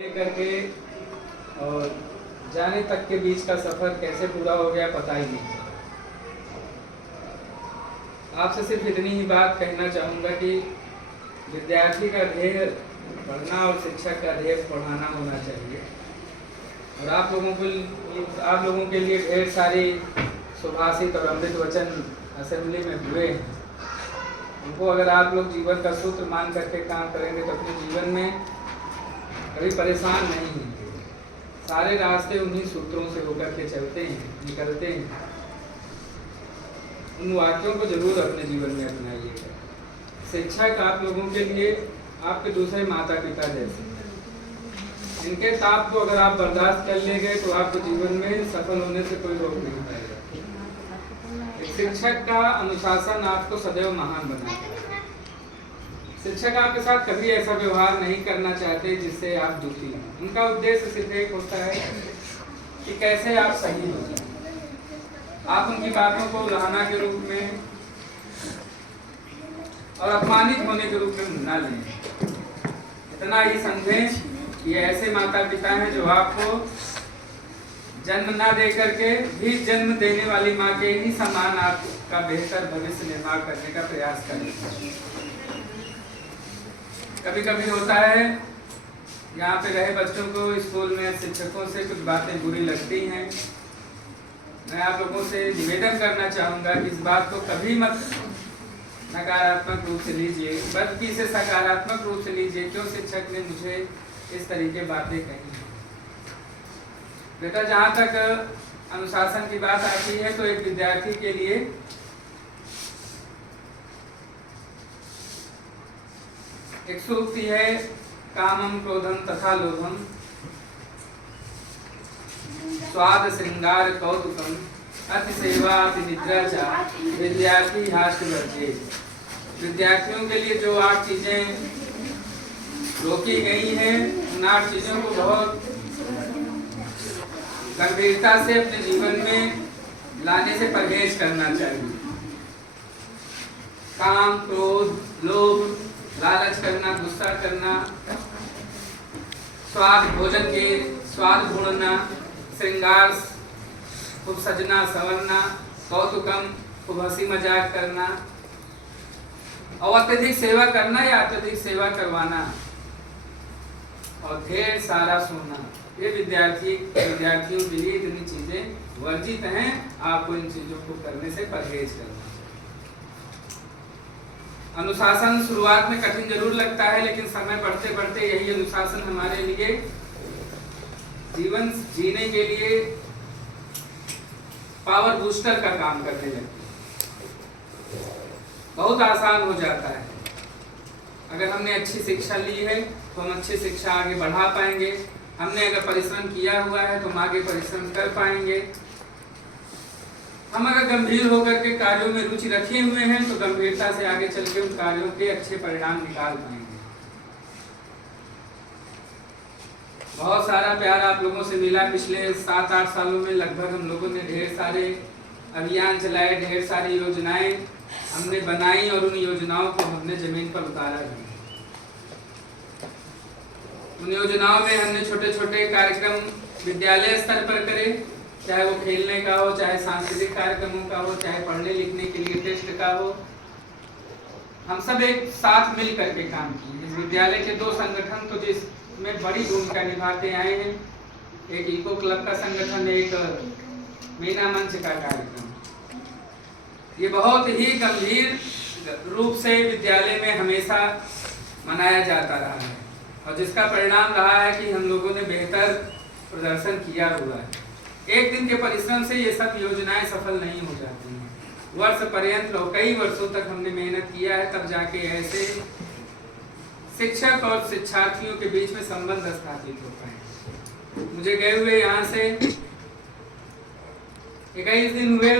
करके और जाने तक के बीच का सफर कैसे पूरा हो गया पता ही नहीं। आपसे सिर्फ इतनी ही बात कहना चाहूँगा कि विद्यार्थी का ध्येय पढ़ना और शिक्षक का ध्येय पढ़ाना होना चाहिए। और आप लोगों के लिए ढेर सारी सुभाषित और अमृत वचन असेंबली में हुए हैं। उनको अगर आप लोग जीवन का सूत्र मान करके काम करेंगे तो अपने जीवन में कभी परेशान नहीं होंगे। सारे रास्ते उन्हीं सूत्रों से होकर के चलते हैं, निकलते हैं। उन वाक्यों को जरूर अपने जीवन में अपनाइएगा। शिक्षक आप लोगों के लिए आपके दूसरे माता पिता जैसे, इनके ताप को अगर आप बर्दाश्त कर ले गए तो आपको जीवन में सफल होने से कोई रोक नहीं पाएगा। एक शिक्षक का अनुशासन आपको सदैव महान बनाएगा। शिक्षक आपके साथ कभी ऐसा व्यवहार नहीं करना चाहते जिससे आप दुखी हों। उनका उद्देश्य सिर्फ एक होता है कि कैसे आप सही हो जाए। आप उनकी बातों को उलाहना के रूप में और अपमानित होने के रूप में ना लें। इतना ही समझें कि ऐसे माता पिता हैं जो आपको जन्म ना दे करके भी जन्म देने वाली माँ के ही समान आपका बेहतर भविष्य निर्माण करने का प्रयास करें। कभी कभी होता है यहाँ पे रहे बच्चों को स्कूल में शिक्षकों से कुछ बातें बुरी लगती हैं। मैं आप लोगों से निवेदन करना चाहूँगा कि इस बात को कभी मत नकारात्मक रूप से लीजिए, बल्कि इसे सकारात्मक रूप से लीजिए। क्यों शिक्षक ने मुझे इस तरीके बातें कही हैं। बेटा, जहाँ तक अनुशासन की बात आती है तो एक विद्यार्थी के लिए एक सूक्ति है, कामम क्रोधम तथा लोभम स्वाद श्रृंगार कौतुकम अति सेवा अति निद्रा चा विद्यार्थी हास्य वर्जित। विद्यार्थियों के लिए जो 8 चीजें रोकी गई हैं, उन 8 चीजों को बहुत गंभीरता से अपने जीवन में लाने से परहेज करना चाहिए। काम, क्रोध, लोभ, लालच करना, गुस्सा करना, स्वाद, भोजन के स्वाद ढूंढना, श्रृंगार, खूब सजना संवरना, कौतुकम, खूब हंसी मजाक करना, और अत्यधिक सेवा करना या अत्यधिक सेवा करवाना, और ढेर सारा सोना। ये विद्यार्थियों के लिए इतनी चीजें वर्जित हैं। आपको इन चीजों को करने से परहेज करना। अनुशासन शुरुआत में कठिन जरूर लगता है, लेकिन समय बढ़ते बढ़ते यही अनुशासन हमारे लिए जीवन जीने के लिए पावर बूस्टर का काम करने लगती है। बहुत आसान हो जाता है। अगर हमने अच्छी शिक्षा ली है तो हम अच्छी शिक्षा आगे बढ़ा पाएंगे। हमने अगर परिश्रम किया हुआ है तो हम आगे परिश्रम कर पाएंगे। हम अगर गंभीर होकर के कार्यों में रुचि रखे हुए हैं तो गंभीरता से आगे चल के उन कार्यों के अच्छे परिणाम निकाल पाएंगे। बहुत सारा प्यार आप लोगों से मिला। पिछले 7-8 सालों में लगभग हम लोगों ने ढेर सारे अभियान चलाए, ढेर सारी योजनाएं हमने बनाई और उन योजनाओं को हमने जमीन पर उतारा भी। उन योजनाओं में हमने छोटे छोटे कार्यक्रम विद्यालय स्तर पर करे, चाहे वो खेलने का हो, चाहे सांस्कृतिक कार्यक्रमों का हो, चाहे पढ़ने लिखने के लिए टेस्ट का हो। हम सब एक साथ मिल करके काम किए। इस विद्यालय के 2 संगठन तो जिसमें बड़ी भूमिका निभाते आए हैं, एक इको क्लब का संगठन, एक मीना मंच का कार्यक्रम। ये बहुत ही गंभीर रूप से विद्यालय में हमेशा मनाया जाता रहा है और जिसका परिणाम रहा है कि हम लोगों ने बेहतर प्रदर्शन किया हुआ है। एक दिन के परिश्रम से ये सब योजनाएं सफल नहीं हो जाती हैं। वर्ष पर्यंत कई वर्षों तक हमने मेहनत किया है, तब जाके ऐसे शिक्षक और शिक्षार्थियों के बीच में संबंध स्थापित होता है। मुझे गए हुए यहाँ से 21 दिन हुए